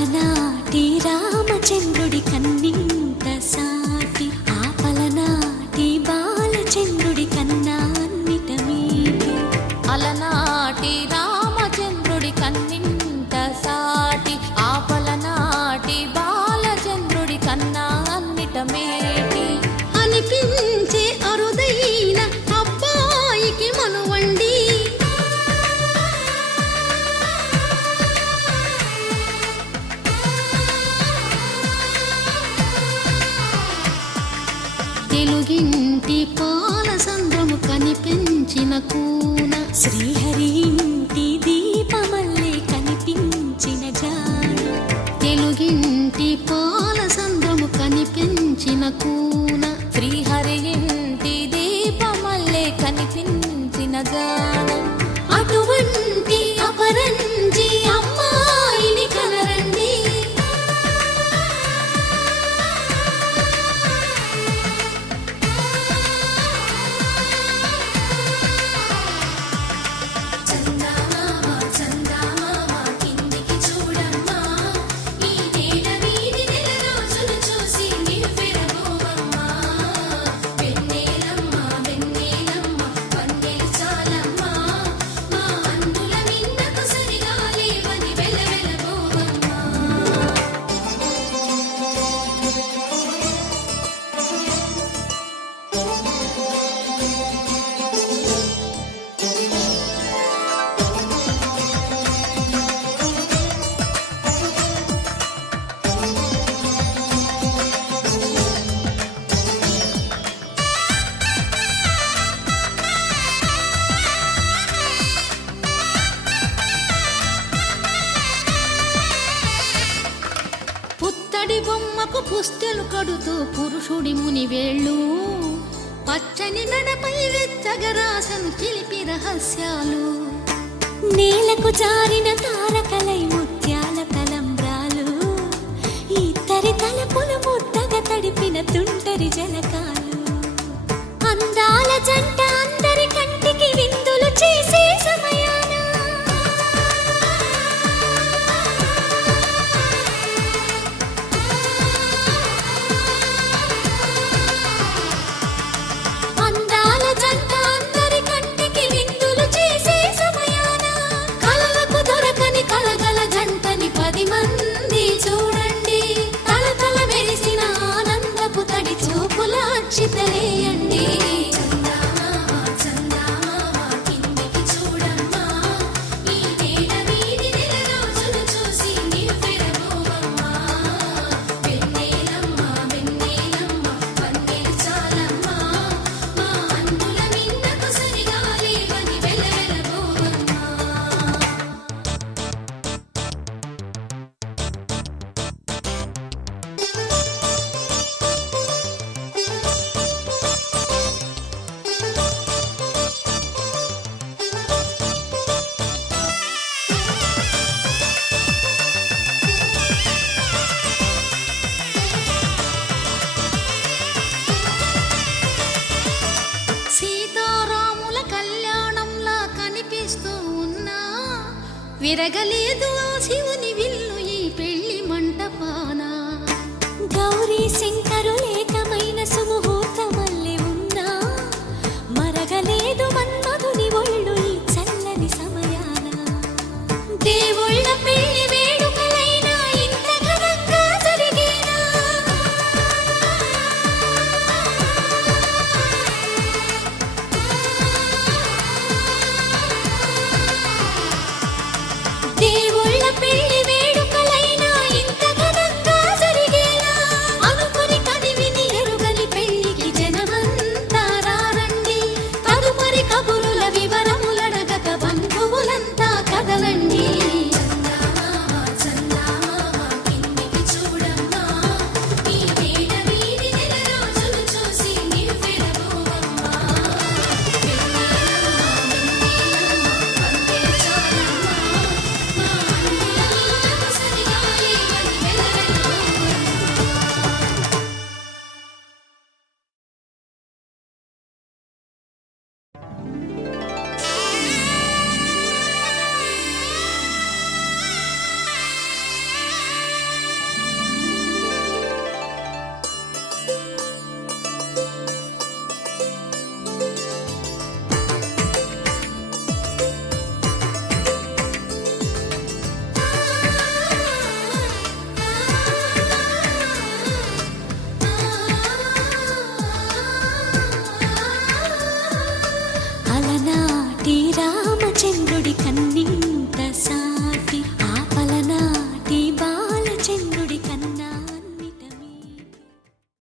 పలనాటి రామచంద్రుడి కన్నింత సాటి, ఆ పలనాటి బాలచంద్రుడి కన్నా అన్నిట మీటి. అలనాటి రామచంద్రుడి కన్నింత సాటి, ఆ పలనాటి బాలచంద్రుడి కన్నా అన్నిట మేటి. అనిపించే అరుదైన అబ్బాయికి మనువండి, తెలుగింటి పాలసంద్రము కనిపించిన కూన, శ్రీహరి ఇంటి దీపమల్లే కనిపించిన జాడ. తెలుగింటి పాలసంద్రము కనిపించిన కూన, శ్రీహరి ఇంటి దీపమల్లే కనిపించిన జాడ. అటువంటి అపరంజి అమ్మాయిని కనరండి. పుత్తడి బొమ్మకు పుస్తెలు కడుతూ పురుషుడి మునివేళ్ళు, పచ్చని మెడపై వెచ్చగరాసను చిలిపి రహస్యాలు. నేలకు జారిన తారకలై ముత్యాల తలంబ్రాలు, ఇద్దరి తలపులు ముద్దగా తడిపిన తుంటరి జలకాలు. అందాల జంట అందరి కంటికి విందులు చేసే సమయాన, అందాల జంట అందరి కంటికి విందులు చేసే సమయాన, కలలకు దొరకని కలగల జంటని 10 మంది చూడండి. తలతల మెరిసిన ఆనందపు తడి చూపుల అక్షితలేయండి. సీతారాముల కళ్యాణంలా కనిపిస్తూ ఉన్నా, విరగలేదు